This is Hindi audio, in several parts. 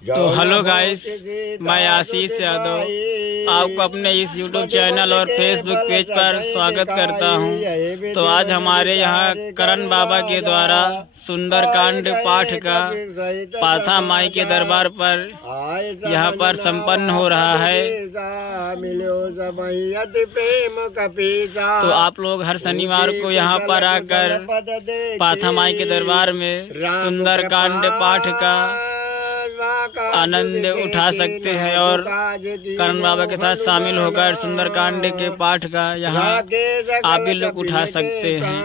तो हेलो गाइस, मैं आशीष यादव आपको अपने इस यूट्यूब चैनल और फेसबुक पेज पर स्वागत करता हूं। तो आज हमारे यहाँ करण बाबा के द्वारा सुंदरकांड पाठ का पाथा माई के दरबार पर यहाँ पर संपन्न हो रहा है। तो आप लोग हर शनिवार को यहाँ पर आकर पाथा माई के दरबार में सुंदरकांड पाठ का आनंद उठा सकते हैं और करण बाबा के साथ शामिल होकर सुंदरकांड के पाठ का यहाँ आप भी लोग उठा सकते हैं।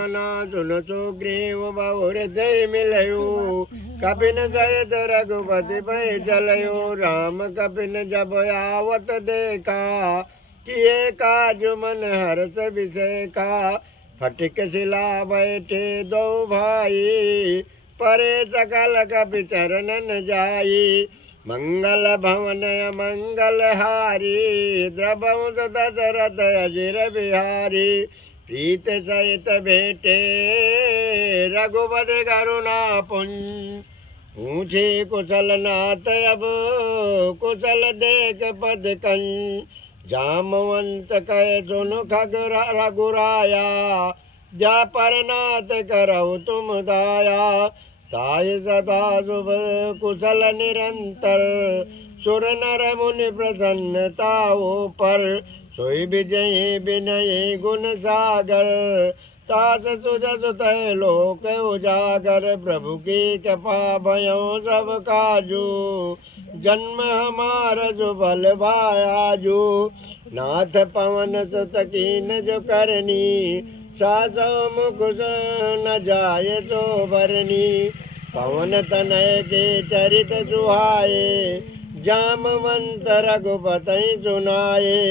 कपिन जयत रघुपति भय चलयो राम कपिन जब आवत देखा किए काज मन हर्ष विषय का फटिक शिला बैठे दो भाई परे सकल कपि चरणन जाई मंगल भवन मंगल हारी द्रवंस दशरथ अजिर बिहारी प्रीत सहित भेटे रघुपति करुणा पुंज पूछे कुशल नाथ अब कुशल देख पद कंज जामवंत कह सुन खगरा रघुराया जा परनाथ करऊ तुम दाया साय सदा शुभ कुशल निरंतर सुर नर मुनि प्रसन्नताओ पर सोई विजय विनय गुण सागर तास सुजस तय लोक उजागर प्रभु की कृपा भयो सब काजू जन्म हमार जो बल भायाजू नाथ पवन सुत कीन जो करनी सासो मुकुश न जाय सो भरनी पवन तनय के चरित सुहाए जामवंत रघुपति सुनाए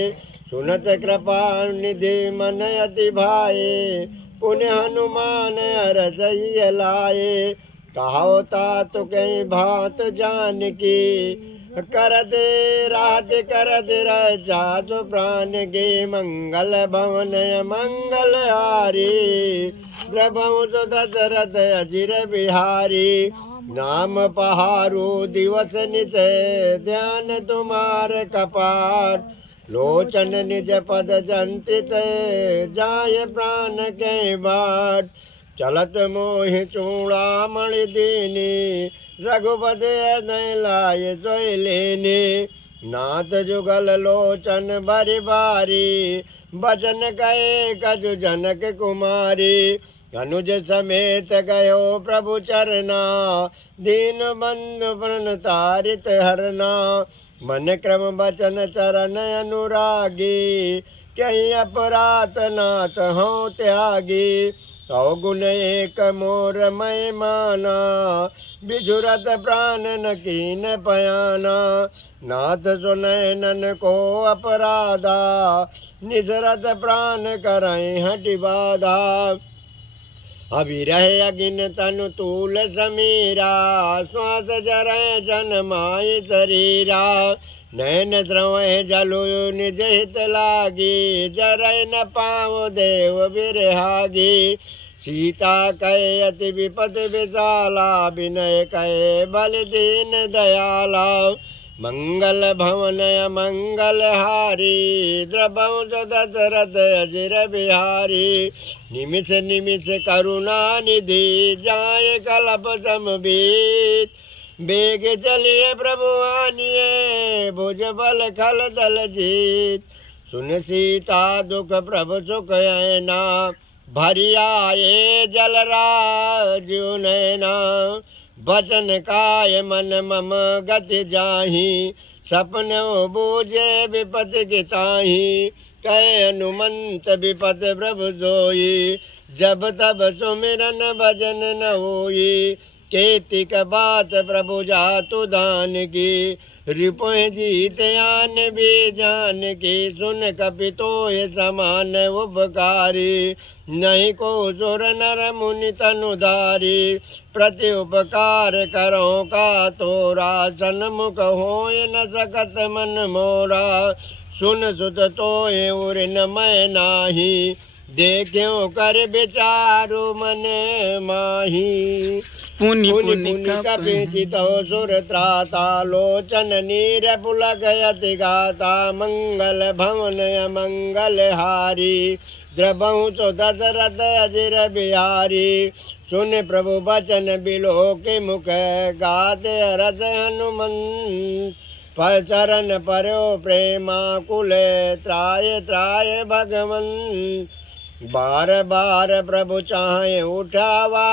सुनत कृपा निधि मन अति भाए पुण्य हनुमान हरसई लाए कहो तात कहीं भात जान की कर दे रात कर दे रु प्राण के मंगल भवन मंगल हारी प्रभु दशरथ अजिर बिहारी नाम पहारो दिवस नित ध्यान तुम्हार कपाट लोचन निज पद जंतित जाय प्राण के बाट चलत मोहि चूड़ामणि दीनी रघुपति लाय सोई लेने नाथ जुगल लोचन बरि बारी बचन कहे कजु जनक कुमारी अनुज समेत गयो प्रभु चरना दीन बंधु प्रण तारित हरना मन क्रम बचन चरण अनुरागी कहीं अपराध नाथ हो त्यागी अवगुण एक मोर मय माना बिझुरत प्राण न कीन पयाना नाथ सुनय नन को अपराधा निजरत प्राण करय हटि बाधा अभिरह अगिन तनु तूल समीरा श्वास जरय जन माय शरीरा नैन स्रवय जलु निज हित लागी जरय न पाव देव बिरहागी सीता कहे अति विपद विशाला विनय कहे बल दीन दयाला मंगल भवन मंगल हारी द्रवंस दशरथ अजिर बिहारी निमिष निमिष करुणा निधि जाय कलप समबीत बेग चलिए प्रभु आनिए भुज बल खल दल जीत सुन सीता दुख प्रभु सुख ऐना भरियाए जलराजु नैना बचन काय मन मम गति जाहि सपन बूझे विपत गिताहि कह हनुमंत विपत प्रभु सोई जब तब सुमिरन भजन न होई केतिक बात प्रभु जातु दान की रिपो जीत आन भी जान की सुन कपितोय समान उपकारी नहीं को सुर नर मुनि तनुधारी प्रति उपकार करो का तोरा सन्मुख होय न सकत मन मोरा सुन सुत तोय उरिन मैं नाही देखियो कर विचारु मन माही पुनि पुनि पुनि पुनि कपि कपिचितो सुर त्राता लोचन नीर पुलकयति गाता मंगल भवन मंगल हारी द्रबहु चो दशरथ अजिर बिहारी सुन प्रभु बचन बिलो के मुख गाते रस हनुमंत चरण पर्यो प्रेमा कुल त्राय त्राय भगवन बार बार प्रभु चाहे उठावा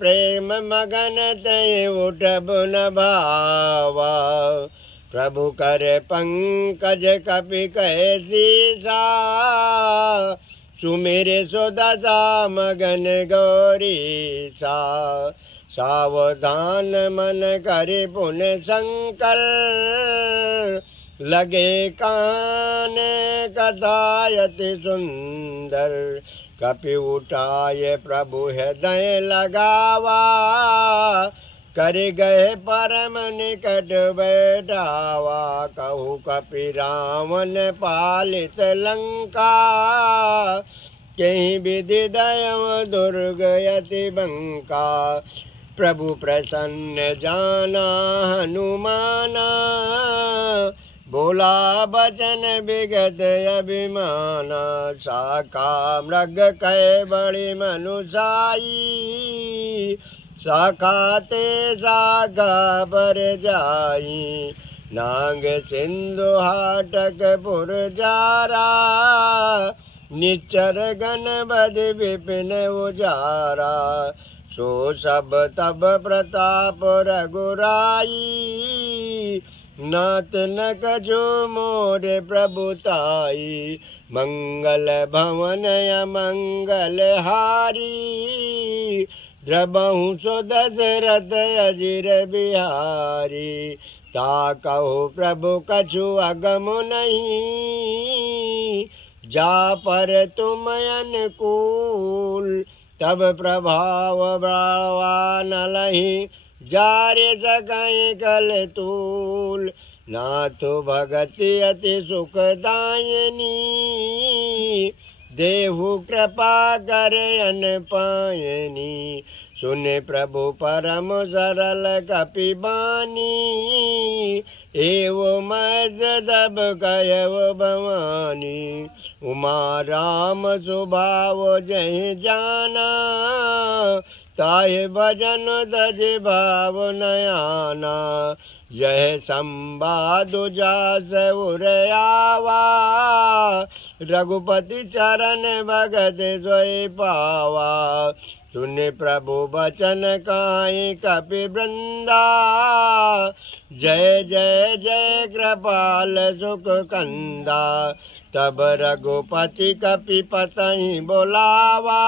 प्रेम मगन तय उठब न भावा प्रभु कर पंकज कपि कहे सीसा सुमेरे सुदशा मगन गौरी सा सावधान मन करे पुन शंकर लगे कान कथायति सुंदर कपि उठाए प्रभु हृदय लगावा कर गए परम निकट बैठावा कहु कपि रावण पालित लंका कहीं विधि दयव दुर्ग यति बंका प्रभु प्रसन्न जाना हनुमाना बोला बचन विगत अभिमाना शाखा मृग कह बड़ी मनुषाई शाखा ते शाखा पर जाई नांग सिंधु हाटक पुर जारा निच्चर गण बद विपिन उजारा सो सब तब प्रताप रघुराई नाथ न कछु मोरे प्रभुताई मंगल भवन अमंगल हारी द्रबहु सो दशरथ अजिर बिहारी ता कहो प्रभु कछु अगम नहीं जा पर तुम अनुकूल तब प्रभाव बावा न लही जारे जगह कल तूल नाथ भगति अति सुखदायनी देहु कृपा कर अन पायनी सुन प्रभु परम सरल कपि बानी एव मज दब कयव भवानी उमा राम सुभाव जय जाना ताहि भजन दज भाव नयाना यह संवाद जास उरयावा रघुपति चरण भगत सोई पावा सुन प्रभु बचन काई कपि वृंदा जय जय जय कृपाल सुख कंदा तब रघुपति कपि पतहि बोलावा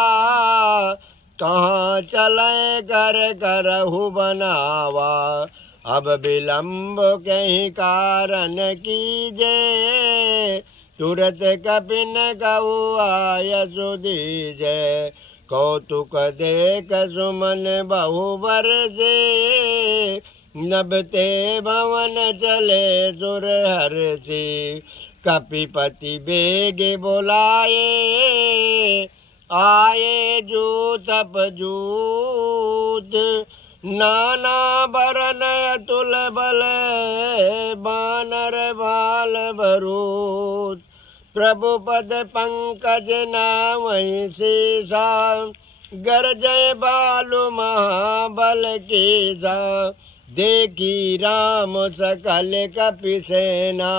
कहाँ चले कर करहु बनावा अब विलम्ब कहीं कारण कीजे तुरत कपि न कहु आयसु दीजे कौतुक देख सुमन बहु बरसे नभते भवन चले सुर हर्षि कपिपति बेग बोलाए आए जूत जूत नाना बरन तुल बल बानर बाल भरूत प्रभु पद पंकज नामहि शेषा गरजय बालु महाबल केसा देखी राम सकल कपि सेना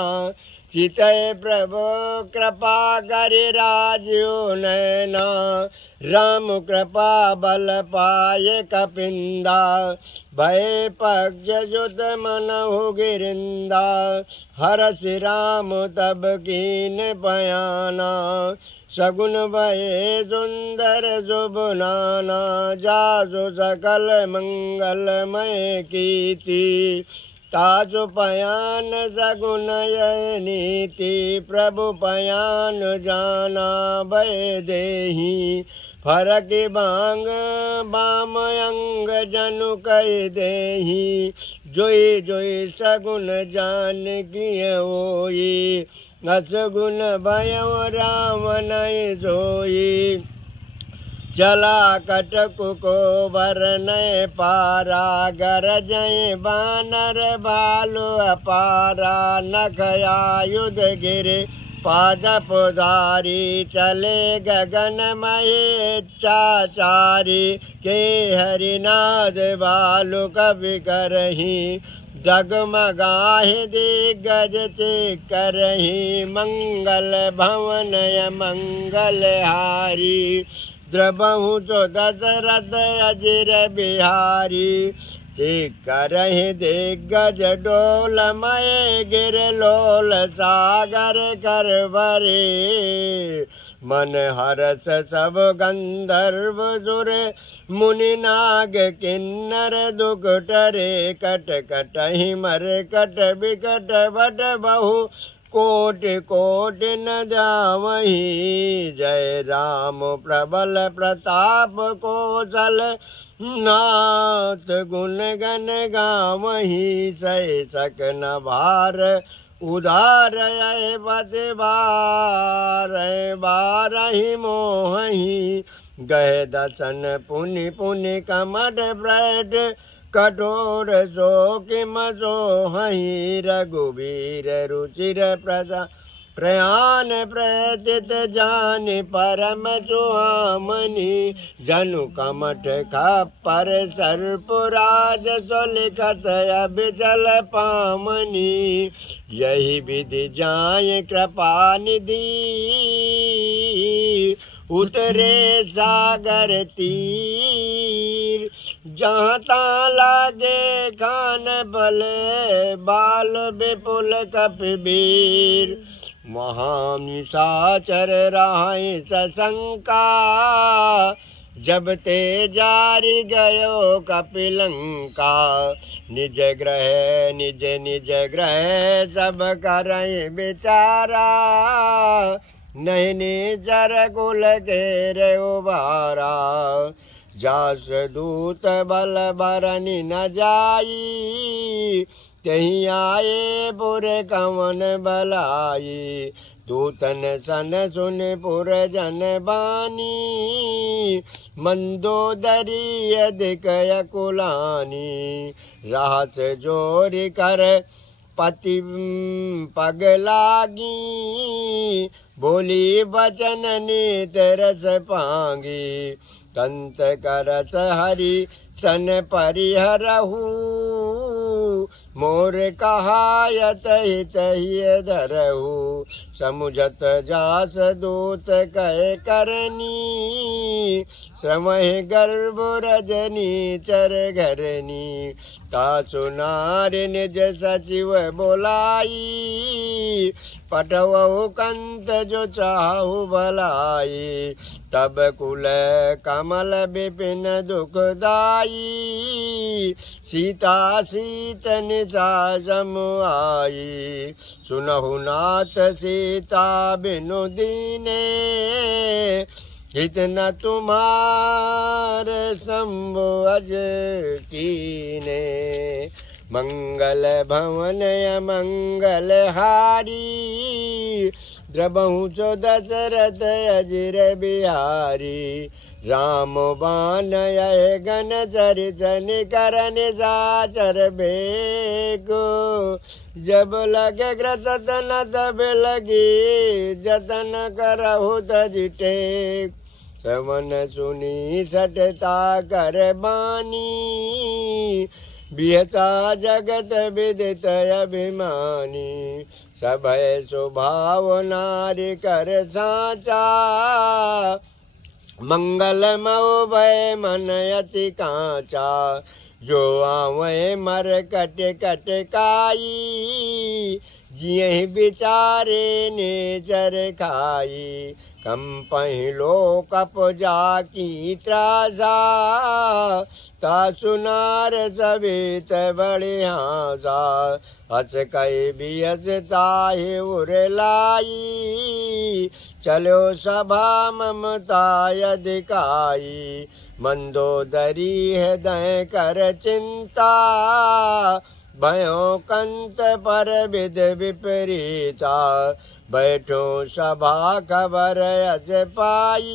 चितय प्रभु कृपा करि राजो नैना राम कृपा बल पाय कपिंदा भय पक्ष जुत मनहु गिरिंदा हरस राम तब कीन बयाना सगुन भये सुंदर शुभ नाना जासु सकल मंगलमय कीर्ति तासु पयान सगुन यह नीति प्रभु पयान जाना भय देहि फरक बांग बाम अंग जनु कह देही जोई जोई सगुन जान किए होई असगुन भयो राम नहीं सोई चला कटकु को वरनय पारा गरजय बानर भालु अपारा नखयायुध गिरे पाद पुधारी चले गगन महेच्चाचारी के हरिनाद बालु कवि करही जगमगाहि दिग्गज करही मंगल भवनय मंगल हारी द्रबहु तो दशरथ अजिर बिहारी करहि दिग्गज डोलमय गिर लोल सागर कर भरे मन हरस सब गंधर्व सुर मुनि नाग किन्नर दुख टरे कट कटहि मर कट बिकट बट बहु कोटि कोटि न जावही जय राम प्रबल प्रताप कौशल नाथ गुण गण गावही सह सक न भार उदार पद बारहि मोहि गह दसन पुनि पुनि कमट ब्रट कठोर सो किम सोहि रघुवीर रुचिर प्रयान प्रथित जान परम सुहामनी जनु कमठ खप्पर सर्पराज सुलिखत अभिचल पामनी यही विधि जाय कृपा निधि उतरे सागर तीर जहाँ ता लागे खान बले बाल विपुल कपिबीर वहाँ निशाचर राय सशंका जब ते जारी गयो कपिलंका निज निज ग्रह सब करय बेचारा नहीं निजर कुल के उबारा जास दूत बल बरनि न जाई कहीं आए पुर कवन बलाई दूतन सन सुन पुर जन बानी मंदोदरी अधिक कुलानी रास जोर कर पति पग लागी बोली बचन नीत रस पांगी कंत करस हरि सन परिहरहु मोर कहायत हित ही धरहु समुझत जास दूत कह करनी श्रमहि गर्भ रजनी चर घरनी तासु नार निज सचिव बोलाई पटवहु कंत जो चाहु भलाई तब कुल कमल विपिन दुखदाई सीता सीत निशा सम आई सुनहु नाथ सीता बिनु दीने इतना तुम्हार शंभु अज कीने मंगल भवन मंगल हारी द्रबहु चो दशरथ अजिर बिहारी राम बान गण चरित निकरन साचर बेको जब लगे ग्रसत न तब लगी जतन करहु तजिटे श्रवण सुनी सटता कर बानी बिहता जगत विदित अभिमानी सभय स्वभाव नारी कर साचा मंगल मऊ भय मन अति कांचा जो आवै मर कट कट काई जियहि बिचारे ने चर खाई कम पहिलो कप जाकी त्रासा ता सुनार सबित बढ़िया सा हस कई बियस ताहि उर लाई चलो सभा ममता अधिकाई मंदोदरी हृदय कर चिंता भयो कंत पर विध विपरीता बैठो सभा खबर अज पाई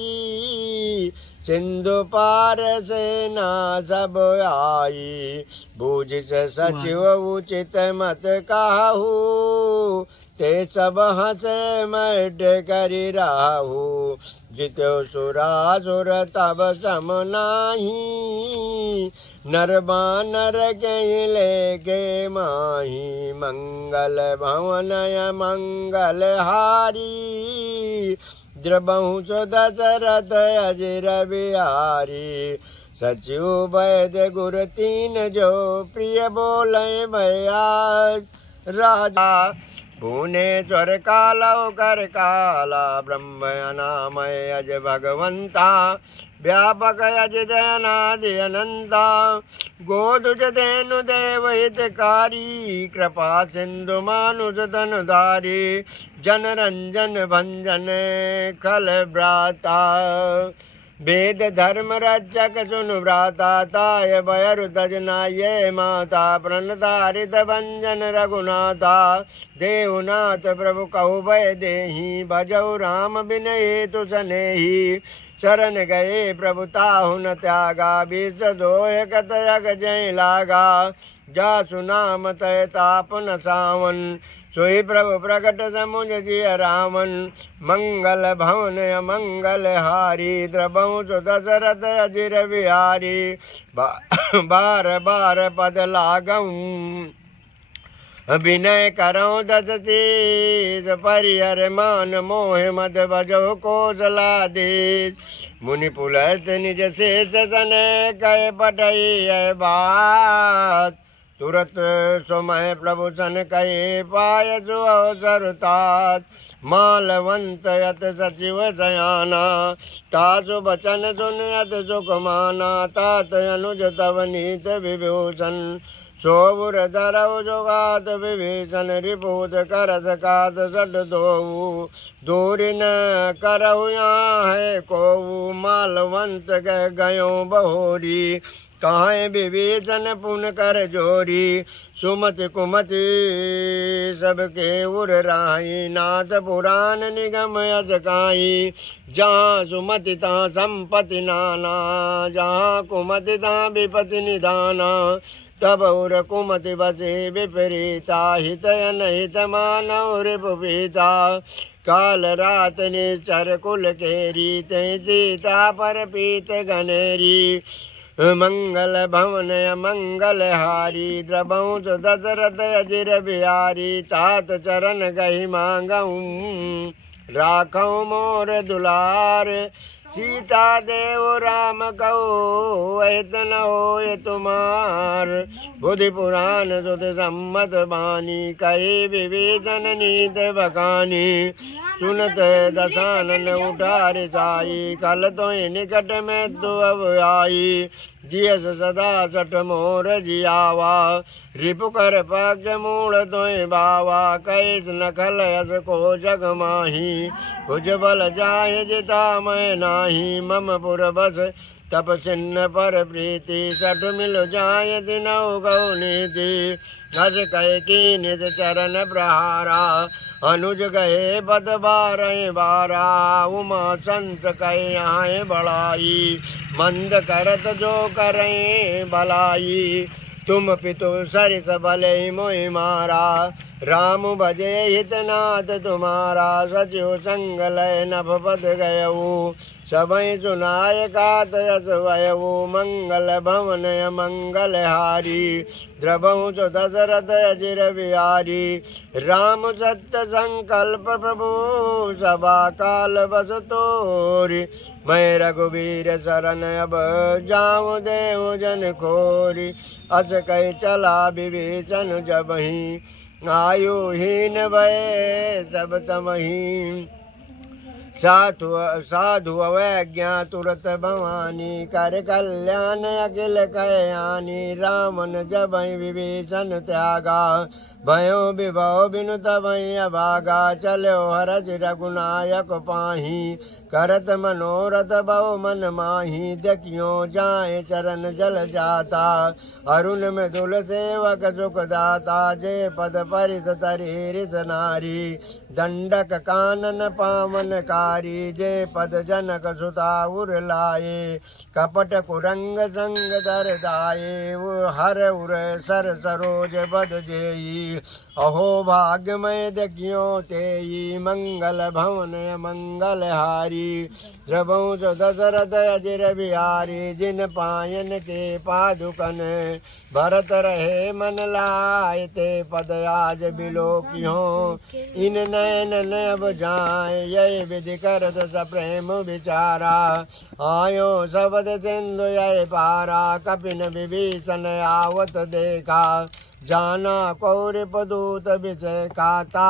सिंधु पार सेना सब आई बूझ सचिव उचित मत काहू ते सब हंस मट करि राहू जितो सुरासुर तब सम नाही नर बानर कहीं लेके माही मंगल भवनय मंगल हारी द्रबहु सो दशरथ अजिर बिहारी सचिव वैद्य गुर तीन जो प्रिय बोले भैया राजा भुवनेश्वर कालौ कर काला ब्रह्म अनामय अज भगवंता व्यापक अज दयनादि अनंता गोदुज धेनु देव हितकारी कृपा सिंधु मानुष धनुधारी जन रंजन भंजन खल भ्राता वेद धर्म रक्षक सुन भ्राता ताय भयरु तजना ये माता प्रणतारित भंजन रघुनाथा देवनाथ प्रभु कहु भय देहि भजौ राम बिनहि तु सनेहि शरण गए प्रभु ताहु न त्यागा बीस दोय कतयक जय लागा जासु नाम तय तापन सावन सोई प्रभु प्रकट समुझ जिय रामन मंगल भवन अमंगल हारी द्रबहु सो दशरथ अजिर बिहारी बार बार पद लागऊं विनय करऊं दस शीस परिहर मान मोह मद भजो कौशलाधीश मुनि पुलस्त निज शेष सन कह पटई बात तुरत सुमय प्रभु सन कहे पाय सु अवसर तात मालवंत यत सचिव सयाना तासु बचन सुन यत सुख माना तात अनुज तव नीत विभूषण सोबुर धरऊ जुगात विभीषण रिपुत करस कात सट दोऊ दूरी न करऊ यहाँ है कोऊ मालवंत कह गयो बहोरी कहाँ विभीषण पुन कर जोरी सुमति कुमति सबके उर राही नाथ पुराण निगम यस काई जहाँ सुमति तहाँ संपत्ति नाना जहाँ कुमति तहाँ विपति निधाना तब उर कुमति बसे विपरीता हित अनहित मानव रिपुपीता काल रात निश्चर कुल केरी तय सीता पर पीत गनेरी मंगल भवन मंगल हारी द्रबहु सो दशरथ अजिर बिहारी तात चरण गहि मांगऊं राखऊं मोर दुलार सीता देव राम कहो ऐतन होय तुमार बुद्धि पुराण सुध सम्मत बानी कहे विवेचन नीत बखानी सुनत दशानन उठार साई कल तो निकट में तो अब आई जियस सदा सठ मोर जियावा रिपु कर पग मूल तोय बावा कैस नखल यस को जग माही भुज बल जाय जिता मैं नाही मम पुर बस तप सिन्न पर प्रीति सठ मिल जाय दिनौ गौ नीति हस कह की निज चरण प्रहारा अनुज गए बद बारह बारा उमा संत कहे आए बड़ाई मंद करत जो करें भलाई तुम पितु सरिस भले मोहि मारा राम भजे हितनाथ तुम्हारा सचिव संग लय नभ पद गयऊ सबई सुनाय कात यस वयऊ मंगल भवन मंगल हारी द्रबहु सो दशरथ अजिर बिहारी राम सत्य संकल्प प्रभु सभा काल बस तोरी मैं रघुवीर शरण अब जाऊँ देव जन खोरी अस कह चला विभीषण जबहि आयुहीन भय सब समही साधु अवैज्ञा तुरत भवानी कर कल्याण अखिल कयानी रामन जब विभीषण त्यागा भयो विभव बिनु तबई अभागा चलो हरज रघुनायक पाही करत मनोरथ बहु मन माही देखियो जाए चरण जल जाता अरुण मृदुल सेवक सुख दाता जे पद परित तरी रिस नारी दंडक कानन पावन कारी जे पद जनक सुता उर लाए कपट कुरंग संग दर दाये हर उर सर सरोज बद जेई अहो भाग्यमय देखियो तेई मंगल भवन मंगल हारी द्रवंश दशरथ अजिर बिहारी जिन पायन के पादुकन भरत रहे मन लाए ते पद आज बिलोकियो इन नैन अब जाए यही विधि करत सप्रेम विचारा आयो शबद सिंधु यह पारा कपिन विभीषण आवत देखा जाना कौरपदूत विषय काता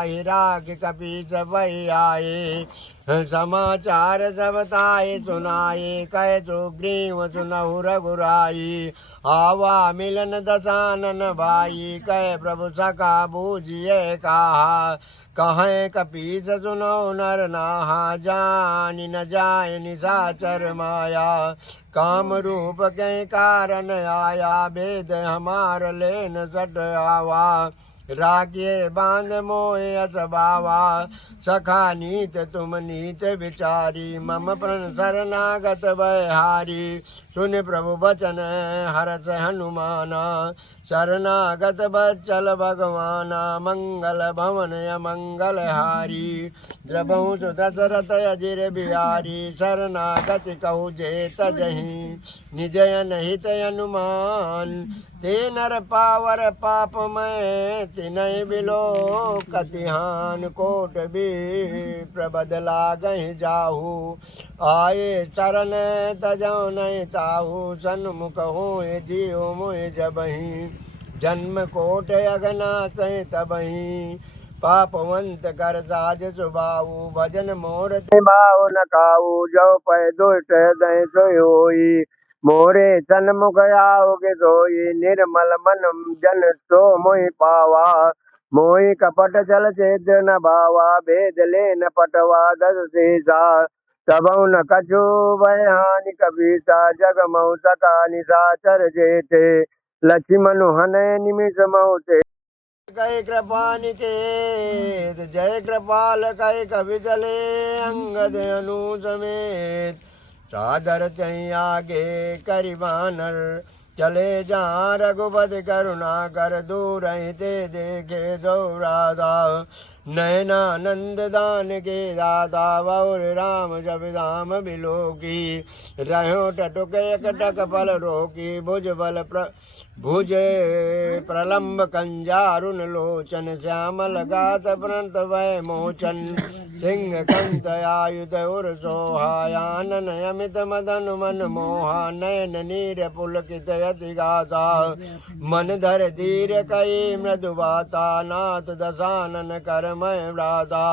हिराग कपीस वही आए समाचार सबताए सुनाए कह सुग्रीव सुनहु रघुराई आवा मिलन दशानन भाई कह प्रभु सखा बूझिए कहा कहें कपीस सुनो नर नाहा जानी न जाय निशाचर माया काम रूप के कारण आया भेद हमार लेन सट आवा राखिए बांध मोहे असबावा सखा नीत तुम नीत विचारी मम प्रण शरणागत बहारी सुन प्रभु बचन हरस हनुमाना शरणागत बच्चल भगवाना मंगल भवन मंगल हारी द्रवहु दशरथ अजिर बिहारी शरणागत कहु जे तजहि निजयन हित हनुमान ते नर पावर पाप में तिनहि बिलो कतिहान कोट भी प्रबदला गहि जाहू आए चरण तजौ नहीं ताहू सन्मुख होए जियो मोहि जबहि जन्म कोट अगना सहि तबहि पापवंत कर साज सुबाऊ भजन मोर बाऊ न काऊ जो पै दुष्ट दय सोई होई मोरे सन्मुख आओगे सोई निर्मल मन जन सो मोहि पावा मोहि कपट चल चेत न भावा भेद ले न पटवा दस सीसा तबौ न कछु भयानि कबीसा जग मऊ सका निशाचर जेते लक्ष्मण हने निमिष मऊते कई कृपानि के जय कृपाल कई कवि चले अंगद अनु समेत सादर चैयागे करिबानर चले जहाँ रघुपति करुणा कर दूर ते देखे दौरादा नयनानंद दान के दाता और राम जब धाम बिलोकी रहो टटुक एक टक पल रोकी भुज प्रलम्ब कंजारुन लोचन श्यामल गात प्रणत वय मोचन सिंह कंत आयुध उर सोहायानन अमित मदन मन मोहा नयन नीर पुलकित यति गाता मन धर धीर कई मृदुबाता नाथ दशानन करमय व्राता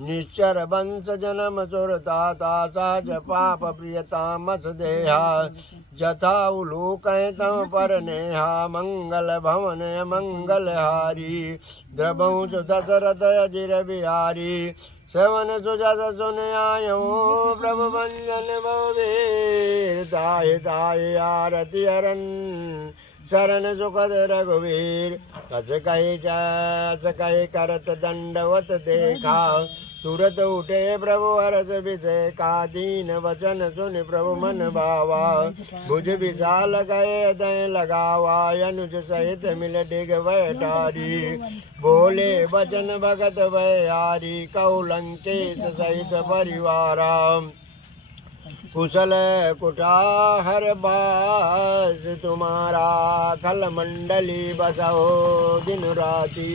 निश्चर वंश जन्म सुरताता सहज पाप प्रियता मस देहा जथा उलूक तम पर नेहा मंगल भवन मंगल हारी द्रवंश दशरथ अजिर बिहारी सेवन सुजस सुन आयो प्रभु भंजन बहुवीर ताहि ताहि आरती हरन शरण सुखद रघुवीर कस कही करत दंडवत देखा तुरत उठे प्रभु हरस विषय का दीन वचन सुन प्रभु मन भावा भुज विशाल गए दय लगावा अनुज सहित मिल डिग वह टारी बोले वचन भगत वह हारी कौ लंकेश सहित परिवारा कुशल कुटाहर बास तुम्हारा खल मंडली बसो दिन राती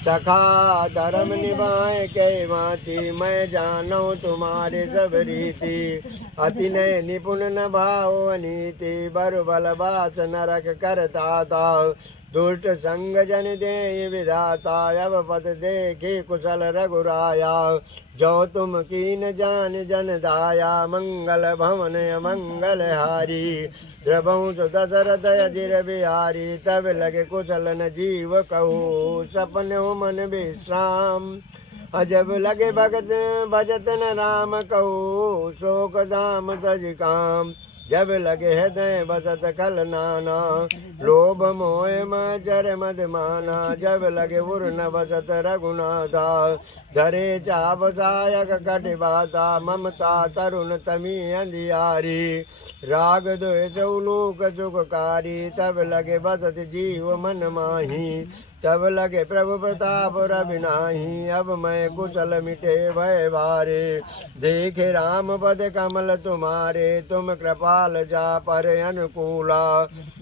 सखा धर्म निभाए के माती मैं जानो तुम्हारे सब रीति अति नय निपुण न भाव अनीति बर बल बास नरक करता था दुष्ट संग जन दे विधाता अब पद देखे कुशल रघुराया जो तुम कीन जान जन दाया मंगल भवन मंगल हारी द्रवंश दशरथ अजिर बिहारी तब लगे कुशल न जीव कहू सपन मन विश्राम अजब लगे भगत भजत न राम कहू शोक धाम सज काम जब लगे हृदय बसत कल नाना लोभ मोह मचर मद माना जब लगे उर न बसत रघुनाथा धरे चाप सायक कट बाता ममता तरुण तमी अंधियारी राग द्वेष उलूक सुखकारी तब लगे बसत जीव मन माही तब लगे प्रभु प्रताप रवि नाही अब मैं कुशल मिटे भय भारे देखे राम पद कमल तुम्हारे तुम कृपाल जा पर अनुकूला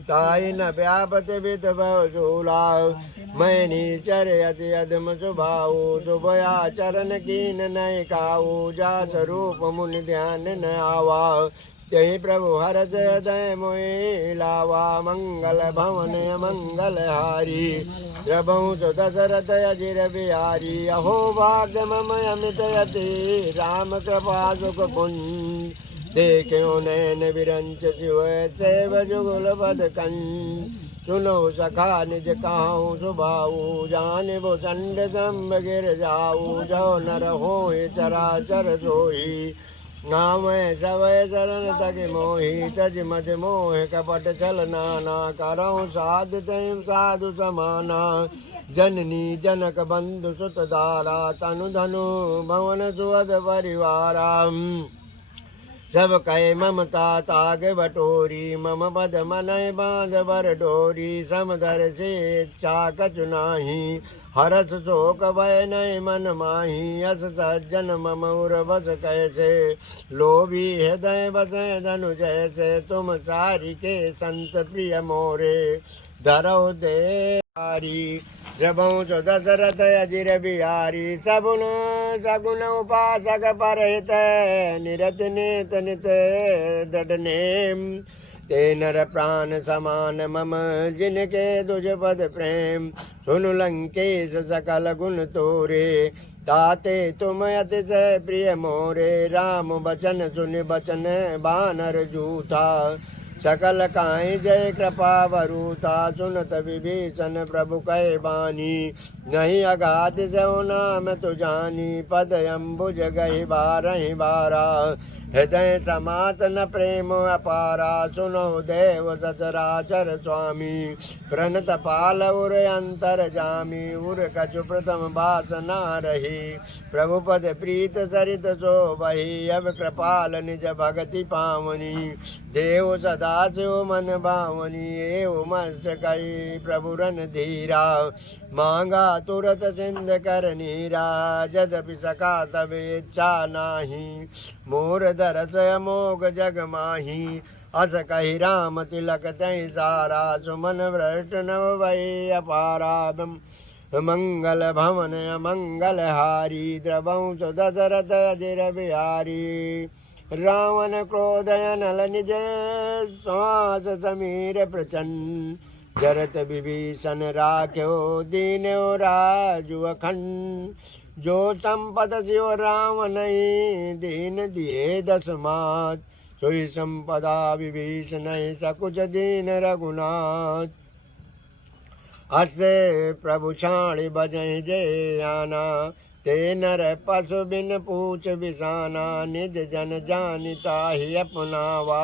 ताई न व्यापत विद भूला मैं नीचर अति अधम सुभाऊ सुभया चरण कीन नय काऊ जात रूप मुनि ध्यान न आवा यही प्रभु हरत हृदय मोहि लावा मंगल भवन मंगल हारी प्रभु दशरथ अजिर बिहारी अहो भाग्य मम अमित यति राम कृपा सुख कुंज देखो नैन विरंच शिव सेव जुगुल पद कंज सुनो सखा निज काहू सुभाऊ जान वो चंड संब गिर जाऊ जो नर हो चराचर सोई नाम सवय शरण तक मोहि तज मद मोह कपट छल नाना करऊँ साधु तय साधु समाना जननी जनक बंधु सुत दारा तनु धनु भवन सुवद परिवारा सब कहे ममता ताग बटोरी मम पद मनय बांध बर डोरी समदर से इच्छा कछु नाही हरस शोक भय नय मन माही अस सज्जन मम उर बस कैसे लोभी हृदय बस धनु जैसे तुम सारी के संत प्रिय मोरे धरो दे प्रभुंस दशरथ अजिर बिहारी सगुन सगुन उपासक परहित निरत नित नित दृढ़ ते नर प्राण समान मम जिनके तुझ पद प्रेम सुन लंकेश सकल गुण तोरे ताते तुम अतिशय प्रिय मोरे राम बचन सुन बचन बानर जूथा सकल काई जय कृपा वरुता सुनत विभीषण प्रभु कहे बानी नहीं अगाध सो नाम तु जानी पद अम्बुज गहि बारहि बारा हृदय समातन प्रेम अपारा सुनो देव सचराचर स्वामी प्रणत पाल उर अंतर जामी उर कछु प्रथम बासना रही प्रभु पद प्रीत सरित सो बही अब कृपाल निज भगति पावनी देव सदा शिव मन भावनी एव मत्स्य कई प्रभु रन धीरा मांगा तुरत सिंध कर नीरा जदपि सका तब इच्छा नाही मोर दरस अमोघ जग माही अस कही राम तिलक तय सारा सुमन भ्रष्ट नव भय अपारा मंगल भवन मंगल हारी द्रवंश दशरथ अजिर बिहारी रावण क्रोध नल निज श्वास समीर प्रचंड जरत विभीषण राख्यो दीन्यो राजु अखंड जो संपत शिव राम नहीं दीन दिए दसमात सोई संपदा विभीषण सकुच दीन रघुनाथ असे प्रभु छाणी बजै जय आना ते नर पशु बिन पूछ बिसाना निज जन जानिता ही अपनावा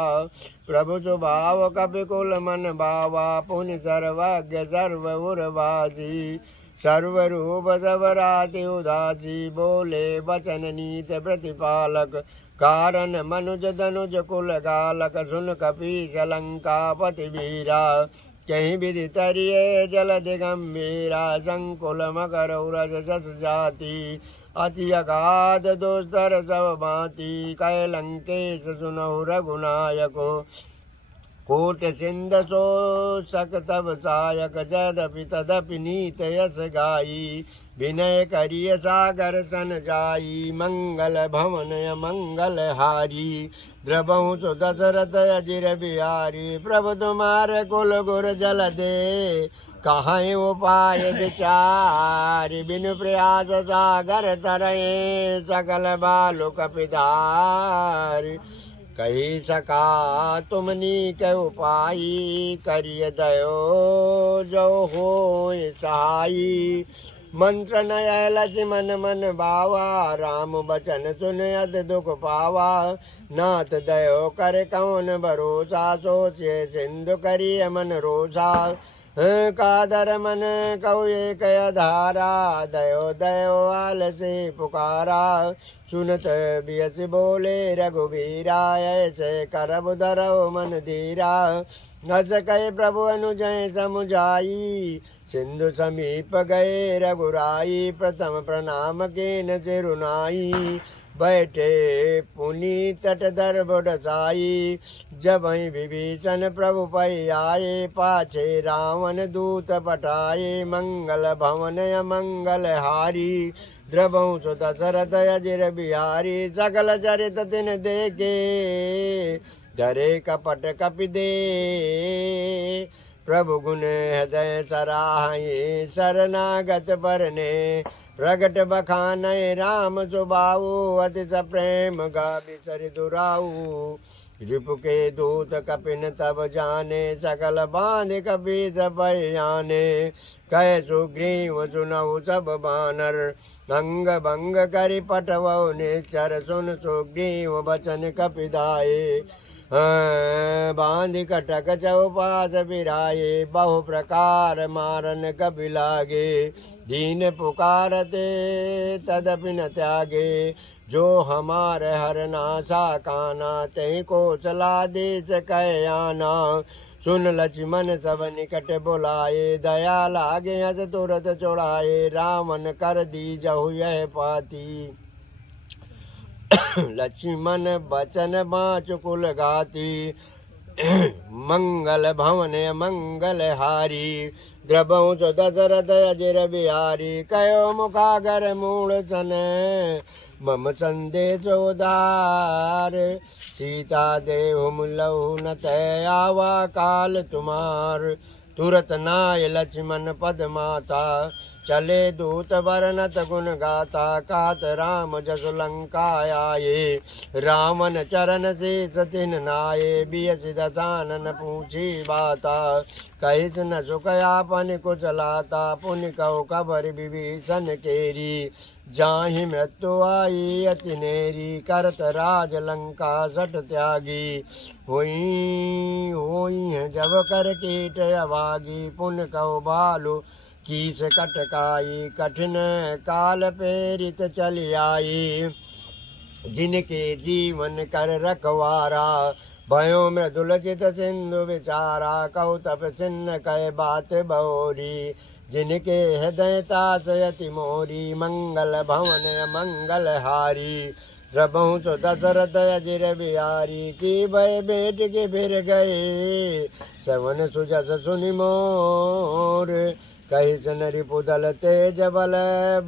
प्रभु स्वभाव कपि कुल मन भावा पुनि सर्वज्ञ सर्व उर्वासी सर्वरूप सबराति उदासी बोले वचन नीत प्रतिपालक कारण मनुज धनुज कुल गालक सुन कपीस लंकापति वीरा कहीं विधि तरिये जल दिगंभीरा संकुल मकर उरज जस जाति अति अगाध दोस्तर सब भांति कै लंकेश सुनहु रघुनायको कोट सिंध सो सक सब सायक जदपि तदपि नीत यस गाई विनय करिय सागर सन जाई मंगल भवन मंगल हारी द्रवंश दशरथ अजिर बिहारी प्रभु तुम्हारे कुल गुर जल दे कहाँ उपाय विचार बिनु प्रयास सागर तरये सकल बालु कपिधार कही सका तुमनी के उपाय करिय दयो जो हो सहाई मंत्र नय लक्ष्मण मन बावा राम बचन सुन अत दुख पावा नाथ दयो कर कौन भरोसा सोचे सिंधु करिय मन रोसा कादर मन कौ एक धारा दयो दयो आलसी पुकारा सुनत बियस बोले रघुवीरा ऐसे करब धरो मन धीरा हस कहे प्रभु अनुजय समुझाई सिंधु समीप गए रघुराई प्रथम प्रणाम केन सिरुनाई बैठे पुनि तट दर बड़साई जब विभीषण प्रभु पै आए पाछे रावण दूत पठाए मंगल भवन मंगल हारी द्रवंश दशरथ अजिर बिहारी सकल चरित तिन देखे धरे कपट कपि दे प्रभु गुण हृदय सराहे शरणागत परने प्रगट बखानय राम सुबाऊ अति प्रेम गावि सरि दुराऊ रिपु के दूत कपिन तब जाने सकल बांध कपि सपयाने कह सुग्रीव सुनऊ सब बानर अंग भंग करि पटवौ निश्चर सुन सुग्रीव बचन कपिदाये बांध कटक चौपास बिराए बहु प्रकार मारन कपि लागे दीन पुकारते तदपि न त्यागे जो हमारे हर नासा काना ते को चला देश कह आना सुन लक्ष्मण सब निकट बुलाए दया लागे हस तुरत चुड़ाए रावण कर दी जहु यह पाती लक्ष्मण बचन बाँच कुल गाती मंगल भवन मंगल हारी द्रवंश दशरथ अजिर बिहारी कयो मुखागर मूल सन मम संदेश उदार सीता देहु लहु न तय आवा काल तुम्हार तुरत नाय लक्ष्मण पद माता चले दूत वर्णत गुण गाता कात राम जस लंका आये रावण चरण से सतिन नाये बियस दसानन पूछी बाता कहिस न सुखयापन कुचलाता पुनि कहो कबर विभीषण केरी जाहि मृत्यु आई अति नेरी करत राज लंका सट त्यागी होई जब कर कीट अभागी पुन कहो बालु कीस कटकाई कठिन काल प्रेरित चली आई जिनके जीवन कर रखवारा भयो मृदुल चित सिंधु विचारा कौ तप सिन्न कह बात बहोरी जिनके हृदय तास यति मोरी मंगल भवन मंगल हारी द्रवंश दशरथ अजिर बिहारी की भय बेट के फिर गए सवन सुजस सुनि मोर कहिस नरिपुदल तेज बल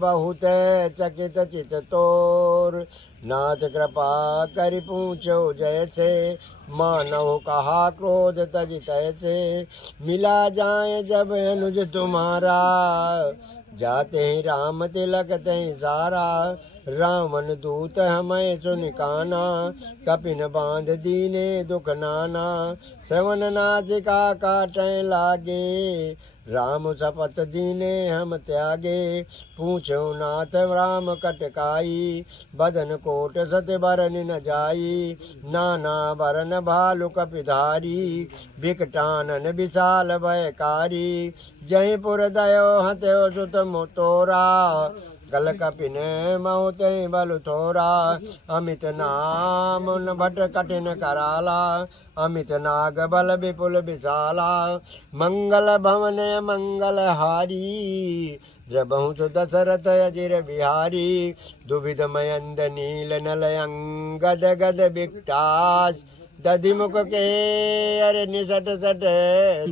बहुत चकित चित तोर नाथ कृपा करि पूछो जैसे मानव कहा क्रोध तज तैसे मिला जाए जब अनुज तुम्हारा जाते ही राम तिलक तय सारा रावण दूत हमें सुनिकाना कपिन बांध दीने दुख नाना सवन नासिका काटें लागे राम शपथ दीने हम त्यागे पूछो नाथ राम कटकाई बदन कोट सत्य बरन न जाई नाना बरन भालु कपिधारी बिकटानन विशाल भयकारी जयपुर दयो हत्यो सुत मोतोरा कल कपिन मौते बलु थोरा अमित नाम भट कठिन कराला अमित नाग बल विपुल विशाला मंगल भवन मंगल हारी द्रवंश दशरथ अजिर बिहारी दुविध मयंद नील नल अंगद गद बिकटास दधिमुख के अर निसट सट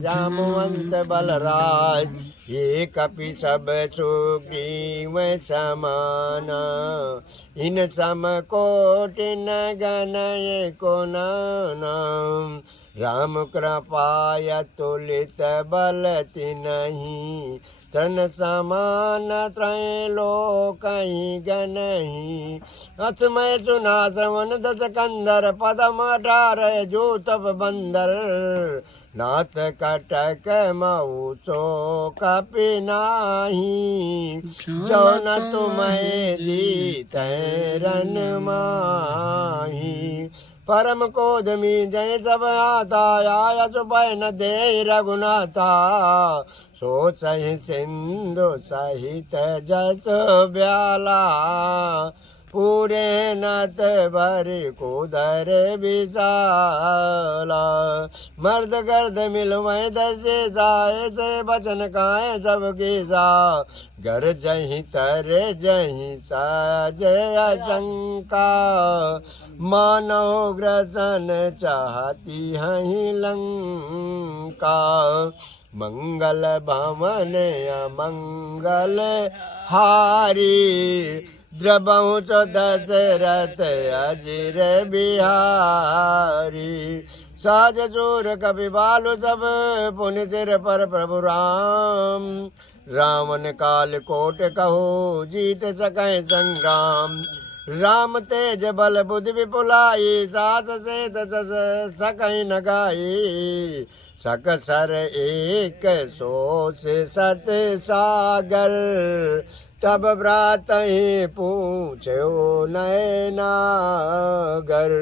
जामवंत बलराज ये कपि सब सुग्रीव समाना इन सम कोटि न गणय को नाम राम कृपाय तुलित बल तिन्हि तन समान त्रय लोकहि गनहि असमय सुना श्रवण दस कंदर पदम 18 जो तब बंदर नाथ कटक मऊ चो कपि नाही जो न तुम्हें जीत रन माही परम कोदमी जय सब आता आया सुपय न दे रघुनाथा सोच सिंधु सहित जस ब्याला पूरे नत भरि कुदर विशाला मर्द गर्द मिलवै दसे जाए से बचन काए सब सा घर जही तर जही सजय शंका मानव ग्रसन चाहती हहीं लंका मंगल भवन अमंगल हारी द्रबहु चो दशरथ अजिर बिहारी साज चूर कपि बालु सब पुनि सिर पर प्रभु राम रावण काल कोट कहो जीत सकै संग्राम राम तेज बल बुद्धि विपुलाई सात से दस सकै न गाई सकसर एक सो से सत सागर तब व्रात ही पूछो नैनागर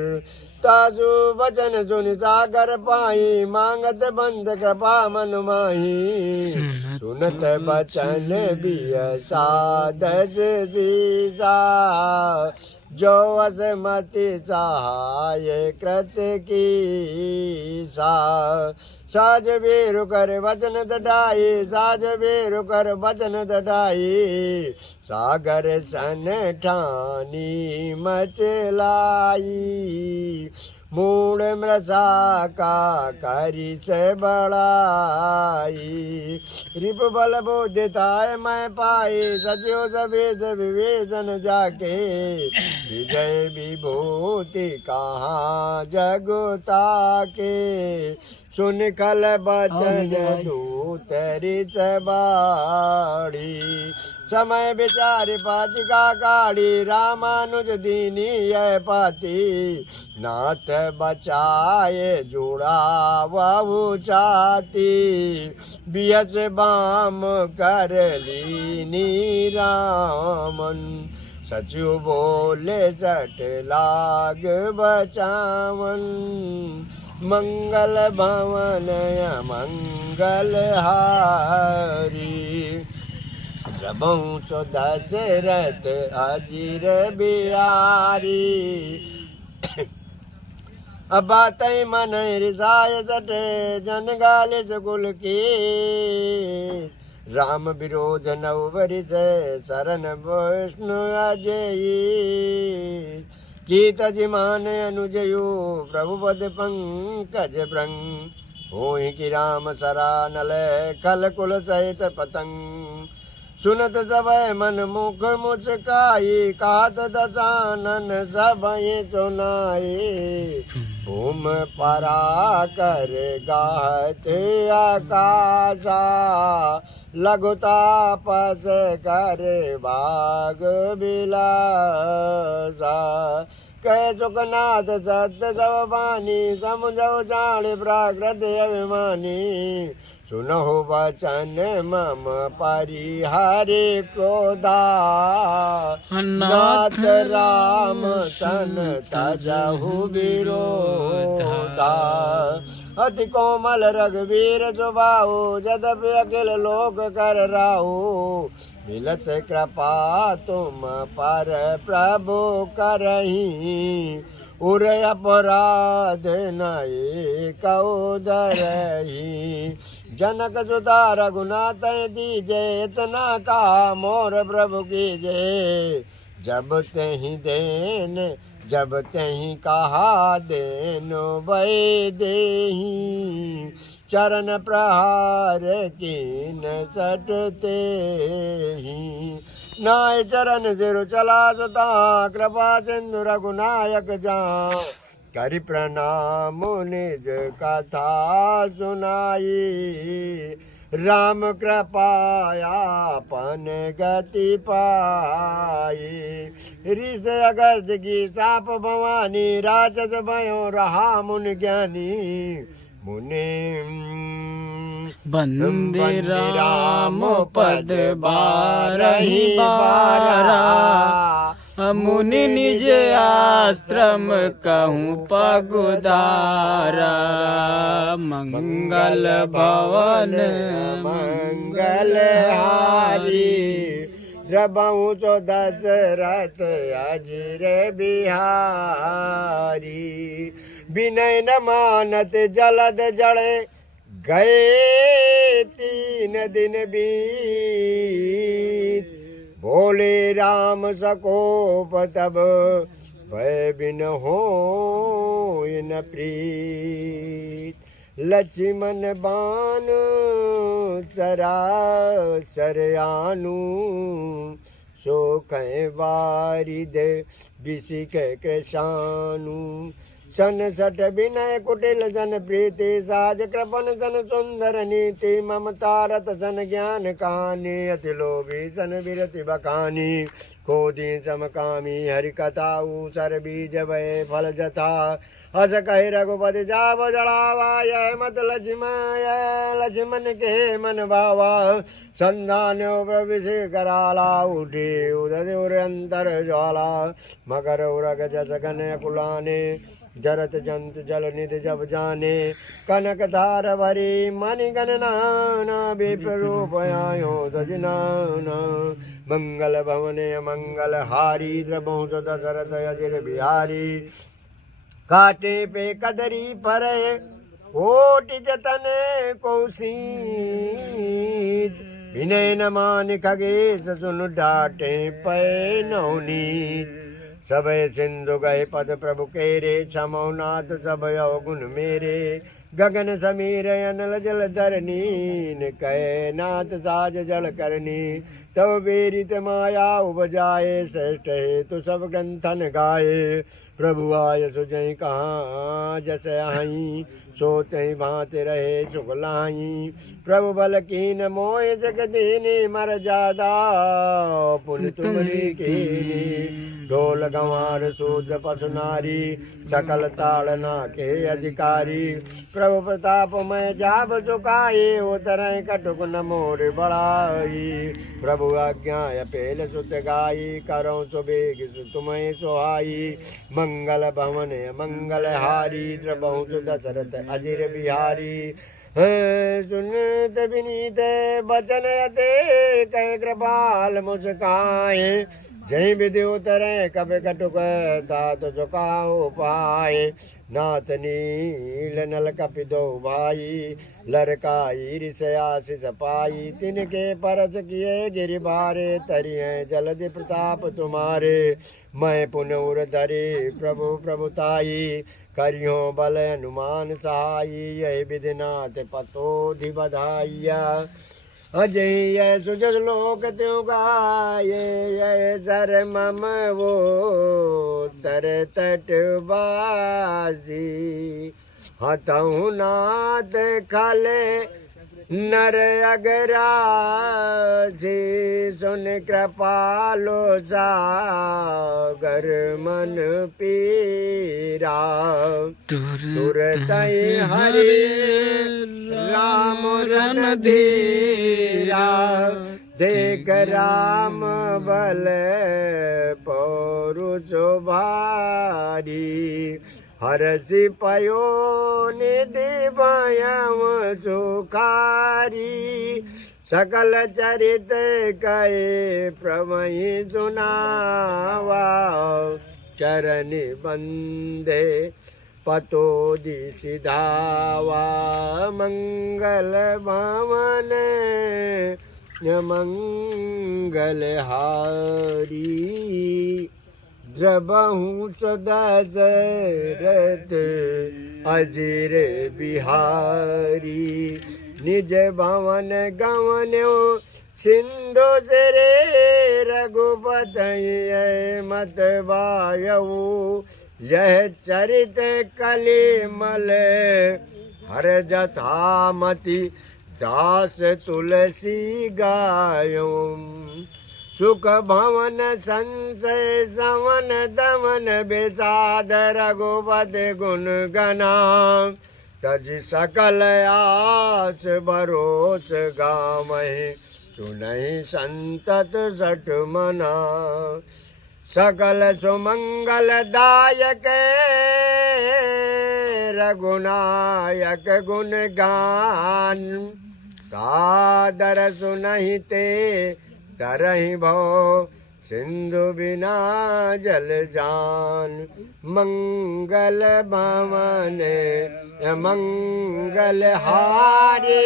ताजु वचन सुनि सागर पाई मांगत बंद कृपा मन माही सुनत बचन बिय साधस दीसा जो असमति सहाय कृत की सा साज वीरु कर वचन दटाई साज वीरु कर वचन दटाई सागर सन ठानी मचलाई मूड मृषा का करी से बड़ाई रिप बल बोधिताय मैं पाई सचिव सवेद विवेचन जाके विजय विभूति कहाँ जगता के सुन खल बचन दूतरी सबाड़ी समय विचार पातिका काढ़ी रामानुज दीनी यह पाती नाथ बचाए जुड़ा वहु चाती बियस बाम कर लीनी रामन सचिव बोले सट लाग बचावन मंगल भवन मंगल हारी प्रभु सो दशरथ अजिर बिहारी अब बात मन रिसाय सटे जन गाल कुल की राम विरोध नव वरिष शरण विष्णु अजयी गीत जिमान अनुजयो प्रभुपद पंकज भृंग होहि कि राम सरानल खल कुल सहित पतंग सुनत सबय मन मुख मुस्काई कहत दशानन सबय सुनाई भूम परा कर गाहत आकाशा लघुतापस कर बाग बिलासा कह सुखनाथ सत्य सब बानी समुझो जान प्राकृत अभिमानी सुनहो वचन मम परिहरे क्रोधा नाथ राम सन तजहु विरोधा अति कोमल रघुवीर स्वभाव यद्यपि अखिल लोक कर राहु मिलत कृपा तुम पर प्रभु करही उर अपराध नये कौदरही जनक सुता रघुनाथ दीजे इतना का मोर प्रभु कीजे जब तेहि देन जब तेहि कहा देनो वै देही चरण प्रहार कीन सटते ही नाय चरण सिर चला सुता कृपा सिंधु रघुनायक जा करि प्रणाम निज कथा सुनाई राम कृपायापन गति पाई ऋष अगस्त की साप भवानी राक्षस भयो रहा मुन ज्ञानी मुनि बंदे राम पद बारही बारा मुनि निज आश्रम कहूँ पगुदारा मंगल भवन मंगल हारी द्रबहु तो दशरथ अजिर बिहारी विनय न मानत जलद जड़े गए 3 दिन बीत बोले राम सकोप तब भय बिन हो न प्रीत लक्ष्मण बाण चराचर आनु सो कह वारिद बिसिक कृशानु सन सठ विनय कुटिल जन प्रीति साज कृपन सन सुंदर नीति ममता रत सन ज्ञान कहानी अति लोभी सन विरति बखानी खोदी समकामी हरि कथाऊ सर बीज भय फल जथा अस कहे रघुपति जाव जड़ावा यह मत लक्ष्मण के मन भावा संधान प्रविश कराला उठे उदय अंतर ज्वाला मकर उरग जस गन कुलाने जरत जंतु जल निधि जब जाने कनक धार भरी मणि गणना विप्रूप आयो सजनाना मंगल भवने मंगल हारी द्रबहु दशरथ अजिर बिहारी काटे पे कदरी परे कोटि जतन कौशीत विनय न मान खगेश सुन डाटे पै नवनीत सबय सिंधु गए पद प्रभु केरे समौनाथ सब अवगुण मेरे गगन समीर अनल जल धरनी कह नाथ साज जल करनी तब बेरित माया उपजाए श्रेष्ठ है तो सब ग्रंथन गाए प्रभु आय सुजय कहाँ जस आई सोते भांति रहे सुख लाई प्रभु बल कीन मोह जगदीनी मर जादा पुन तुमरी कीनी ढोल गंवार सूद पशु नारी सकल ताड़ना के अधिकारी प्रभु प्रताप मैं जाब चुकाए उतरय कटुक न मोर बड़ाई प्रभु आज्ञा पेल सुत गाई करो सुबेग तुम्हें सुहाई मंगल भवन मंगल हारी द्रबहु दशरथ अजिर बिहारी सुनत विनीत बचन अते कह कृपाल मुस्काए जय विधि उतरे कब कटुक तात चुकाओ पाए नाथ नील नल कपिदो भाई लरकाई ऋषयाशिष पाई तिनके परस किए गिरि बारे तरिये जलधि प्रताप तुम्हारे मैं पुन उर धरे प्रभु प्रभुताई करियो बल हनुमान सहाई यह विधिनाथ पतोधि बधाइया अजय सुजस लोक त्यो गाये यह सर मम वो तर तटबाजी हतहु नाथ खले नर अगराजी सुन कृपालो सागर मन पीरा तुरत हरे राम रन धीरा देख राम बल पौरुष भारी हरसि पयो निधि भयम सुखारी सकल चरित कहे प्रमहि सुनावा चरण बंदे पतोदि सिधावा मंगल भवन मंगल हारी द्रबहु दशरथ अजिर बिहारी निज भवन गवन्यो सिंधु सरे रघुपत मत वायऊ यह चरित कलिमल हर जथामति दास तुलसी गायो सुख भवन संशय सवन दमन विषाद रघुपति गुण गना सज सकल आस भरोस गामहि सुनहि संतत सठ मना सकल सुमंगल दायक रघुनायक गुण गान सादर सुनहि ते तरहि भव सिंधु बिना जल जान मंगल भवन मंगल हारे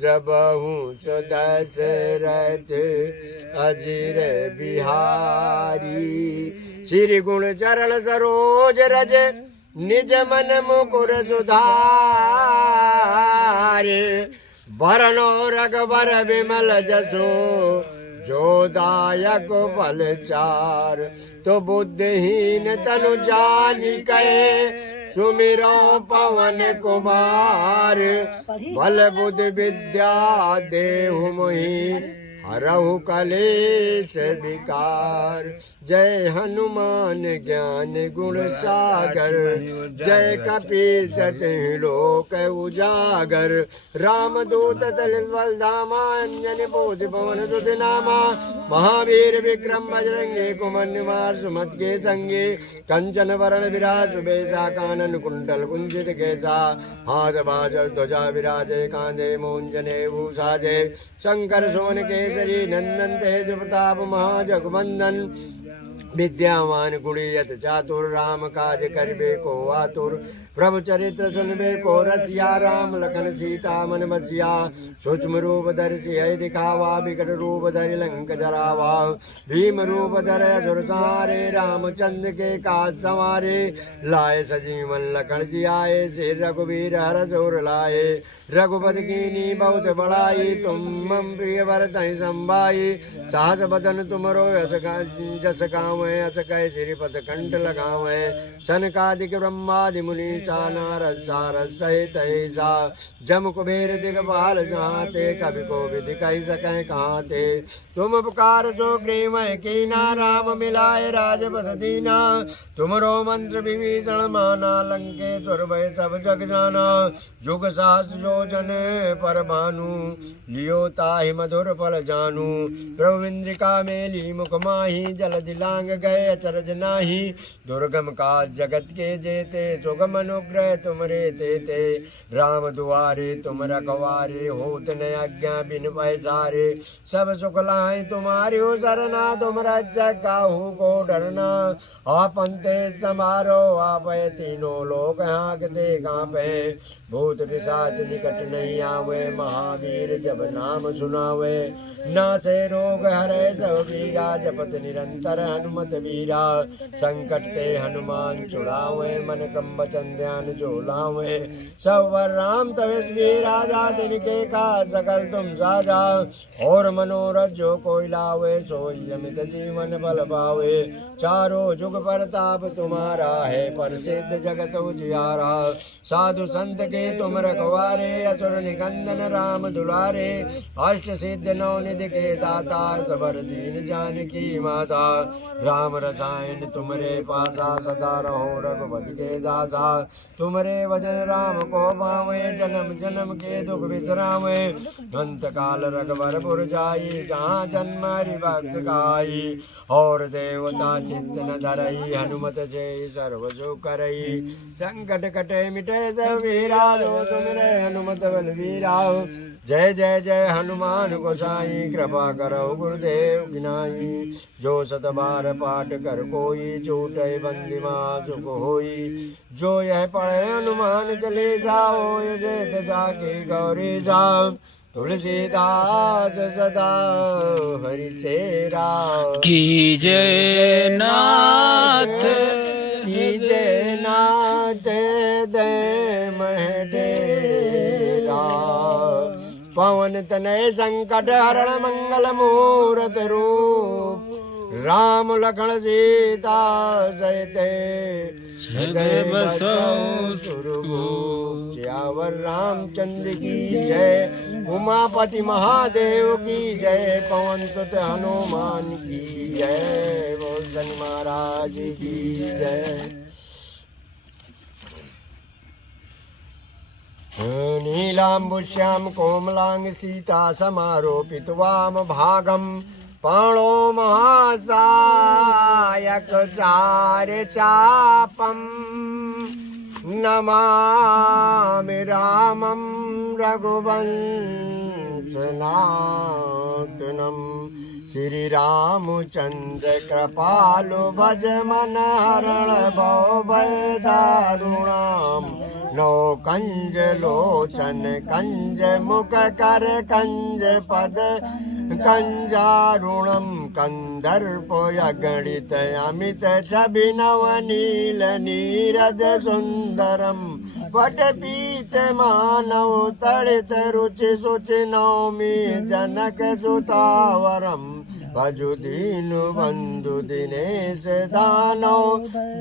द्रबहु दशरथ अजिर बिहारी श्री गुण चरण सरोज रज निज मन मुकुर सुधारे भरनो रघुबर विमल जसो जो दायक फल चार तो बुद्धिहीन तनु जानिके सुमिरो पवन कुमार बल बुद्धि विद्या देहु मोहि हरहु कलेश विकार जय हनुमान ज्ञान गुण सागर जय कपीस लोक उजागर रामदूत तलिल धामा अंजन बोधि पवन सुत नामा महावीर विक्रम बजरंगी कुमन निवार सुमत के संगे कंचन वरण विराज सुबेसा कानन कुंडल कुंजित केसा हाथ बाजल ध्वजा विराजे कांधे मोंजने भूषाजे शंकर सुवन केसरी नंदन तेज प्रताप महाजगवंदन विद्यावान गुणियत चातुर राम काज करिबे को आतुर प्रभु चरित्र सुनबे को रसिया राम लखन सीता मन बसिया सूक्ष्म रूप धरि सिय दिखावा विकट रूप धरि लंक जरावा भीम रूप धरि असुर संहारे रामचंद्र के काज संवारे लाए सजीवन लखन जियाए श्री रघुवीर हर जोर लाए रघुपति कीनी बहुत बड़ाई तुम मम प्रिय भरत संभाई साहस बदन तुमरो जस गाँवे अस कह श्रीपद कंठ लगावे सनकादिक ब्रह्मादि मुनि नारद सारद सहित ऐसा जम कुबेर दिगपाल जहाँ ते कवि को विधि कही सकें कहाँ ते तुम उपकार जो प्रेमय कीना राम मिलाए राजपथ दीना तुमरो मंत्र विभीषण माना लंकेश्वर भय सब जग जाना जुग सहस योजन पर भानु लियो ताहि मधुर फल जानू प्रभु इंद्रिका मेली मुख माही जल दिलांग गए अचरज नाही दुर्गम काज जगत के जेते सुगम अनुग्रह तुमरे तेते राम दुआरे तुम रखवारे होत न आज्ञा बिन पैसारे सब सुख लाए तुम्हारे हो सरना तुम रक्षक काहू को डरना आपन तेज समारो आप तीनों लोग हाँकते कांपे भूत पिशाच निकट नहीं आवे महावीर जब नाम सुनावे नासे रोग हरे सब वीरा जपत निरंतर हनुमत वीरा संकट ते हनुमान छुड़ावे मन क्रम वचन ध्यान जो लावे सब वर राम तवे राजा तिनके का सकल तुम साजा और मनोरथ जो कोई लावे सोई अमित जीवन बल पावे चारों जुग परताप तुम्हारा है प्रसिद्ध जगत उजियारा साधु संत के तुम रखवारे असुर निकंदन राम दुलारे अष्ट सिद्ध नौ निधि के दाता सबर दीन जानकी माता राम रसायन तुमरे पासा सदा रहो रघुपति के दासा तुमरे वजन राम को पावे जन्म जन्म के दुख विश्रामे अंत काल रघुवर जाई जहाँ जन्म हरि भक्त गाई और देवता चित्त न धरई हनुमत से सर्व जो करई संकट कटे मिटे सब वीरा लो तुमरे हनुमत बलवीरा जय जय जय हनुमान गोसाई कृपा करो गुरुदेव गिनाई जो सत बार पाठ कर कोई छूटे बंदिमा सुख होई जो यह पढ़े हनुमान चले जाओ जय जाके गौरी जाओ तुलसीदास सदा हरि चेरा की जय नाथ की जय नाथ दे महडेरा पवन तनय संकट हरण मंगल मूरत रूप राम लखन सीता सहिते हृदय बसो सुरभूप। सियावर रामचंद्र की जय। उमापति महादेव की जय। पवन सुत हनुमान की जय। बोल शनि महाराज की जय। नीलाम्बुश्याम कोमलांग सीता समारोपित वाम भागम पाणो महासायक चार चापम नमामि रामं रघुवंशनाथनम। श्री रामचंद्र कृपालु भज मन हरण भव भय दारुणाम। नो कंज लोचन कंज मुख कर कंज पद कंजारुणम। कंदर्प अगणित अमित छबिनव नील नीरद सुंदरम। वट पीत मानव तड़ित रुचि सुचि नौमि जनक सुतावरम। भजु दीनु बंधु दिनेश दानव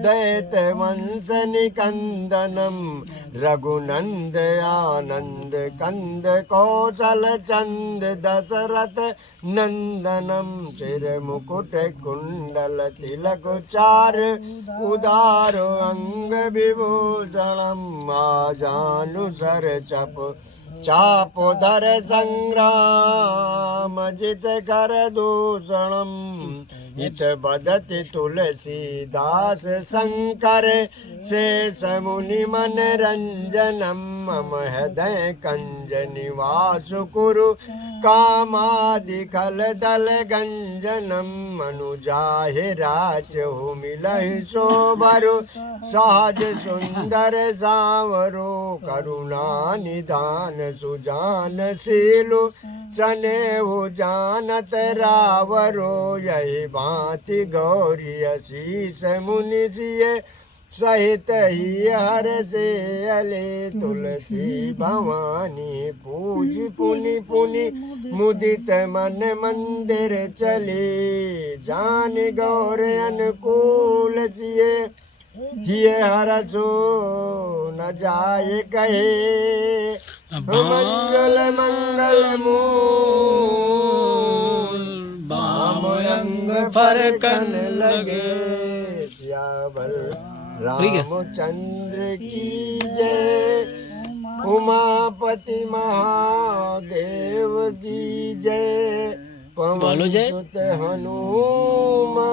दैत वंश निकंदनम। रघुनंद आनंद कंद कौशल चंद दशरथ नंदनम। सिर मुकुट कुंडल तिलक चार उदार अंग विभूषणम। आजानुसर चप चापोधर संग्राम जित कर दूषणम। इत बदति तुलसीदास शंकर शेष मुनि मन रंजनम। मम हृदय कंज निवास कुरु कामादि खल दल गंजनम। मनुजाहि राचहु मिलहि सोबरु सहज सुंदर सावरो। करुणा निधान सुजान सीलु सनेहु जानत रावरो। यही भांति गौरी शीस मुनि सिय सहित ही हर से अले। तुलसी भवानी पूज पुनि पुनि मुदित मन मंदिर चले। जान गौर अनुकूल सिए ये हरसो न जाए कहे। मंगल मंगल मूल बाम अंग फरकन लगे। सियावर रामचंद्र की जय। उमापति महादेव की जय। पवन सुत हनुमान